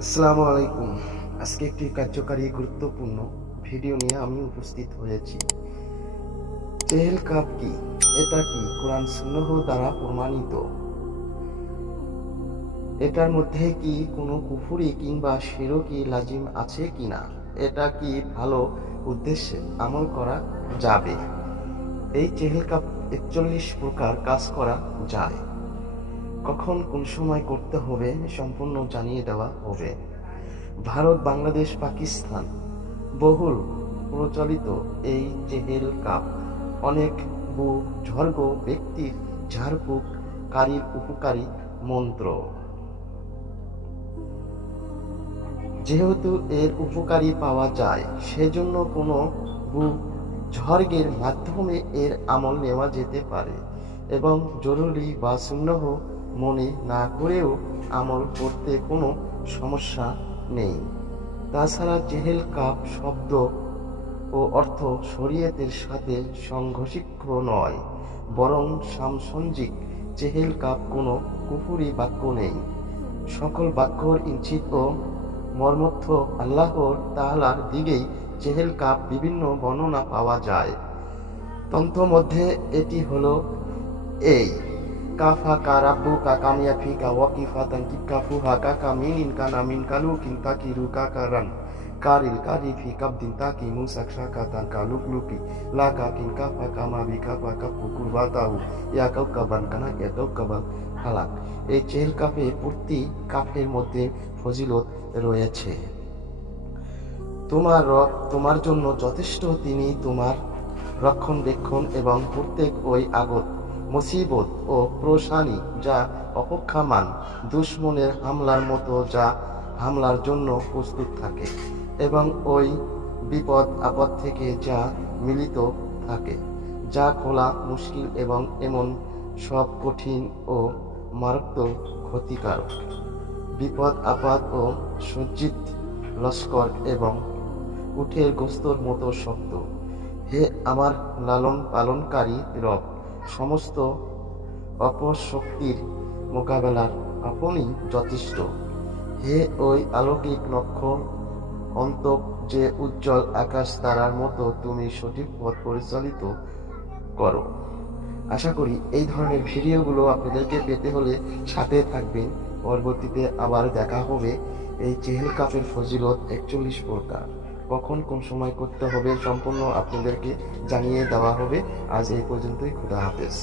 আসসালামু আলাইকুম। আজকে একটি কার্যকারী গুরুত্বপূর্ণ ভিডিও নিয়ে আমি উপস্থিত হয়েছি। চেহেল কাপ কি? এটা কি কোরআন সুন্নাহ দ্বারা প্রমাণিত? এটার মধ্যে কি কোনো কুফরি কিংবা শিরকি লাজিম আছে কিনা? এটা কি ভালো উদ্দেশ্যে আমল করা যাবে? এই চেহেল কাপ ৪১ প্রকার কাজ করা যায়। কখন কোন সময় করতে হবে সম্পূর্ণ জানিয়ে দেওয়া হবে। ভারত, বাংলাদেশ, পাকিস্তান বহুল প্রচলিত এই চেহেল কাপ অনেক বুজুর্গ ব্যক্তির ঝাড়ফুঁক কারীর উপকারী মন্ত্র। যেহেতু এর উপকারী পাওয়া যায়, সেজন্য কোনো বুজুর্গের মাধ্যমে এর আমল নেওয়া যেতে পারে এবং জরুরি বা সুন্নাহ মনে না করেও আমল করতে কোনো সমস্যা নেই। তাছাড়া চেহেল কাপ শব্দ ও অর্থ শরীয়তের সাথে সংঘর্ষিত নয়, বরং সামঞ্জস্যিক। চেহেল কাপ কোনো কুফরি বাক্য নেই। সকল বাক্যর ইঙ্গিত ও মর্মর্থ আল্লাহ তাআলার দিকেই। চেহেল কাপ বিভিন্ন বর্ণনা পাওয়া যায়। তন্ত্রমধ্যে এটি হলো এই কাফা কা রাব্বুকা কামিয়াফিকা ওয়াকিফাতান কিকাফুহা কাকা মিনিন কানা মিন কালু কিন্তা কিরু কাকারান কারিল কারিফি কাবদিন তাকি মুসাক শাকাতান কালুকলুকি লাকা কিন কাফা কামা বিকাফা কাফু কুরবাতাহু ইয়া কাউকাবান কানা ইয়া কাউকাবান হালাক। এই চেহেল কাপে প্রতি কাফের মধ্যে ফজিলত রয়েছে। তোমার রব তোমার জন্য যথেষ্ট, তিনি তোমার রক্ষণবেক্ষণ এবং প্রত্যেক ওই আগত মুসিবত ও প্রশানি যা অপেক্ষামান, দুশমনের হামলার মতো যা হামলার জন্য প্রস্তুত থাকে, এবং ওই বিপদ আপদ থেকে যা মিলিত থাকে, যা খোলা মুশকিল এবং এমন সব কঠিন ও মারাত্মক ক্ষতিকারক বিপদ আপদ ও সজ্জিত লস্কর এবং উটের গোস্তর মতো শক্ত। হে আমার লালন পালনকারী রব, সমস্ত অপশক্তির মোকাবেলার আপনি যথেষ্ট। হে ওই আলৌকিক নক্ষত্র অন্তক যে উজ্জ্বল আকাশ তারার মতো তুমি সঠিক পথ পরিচালিত করো। আশা করি এই ধরনের ভিডিওগুলো আপনাদেরকে পেতে হলে সাথে থাকবেন। পরবর্তীতে আবার দেখা হবে। এই চেহেল কাপের ফজিলত ৪১ প্রকার, কখন কোন সময় করতে হবে সম্পূর্ণ আপনাদেরকে জানিয়ে দেওয়া হবে। আজ এই পর্যন্তই। খোদা হাফেজ।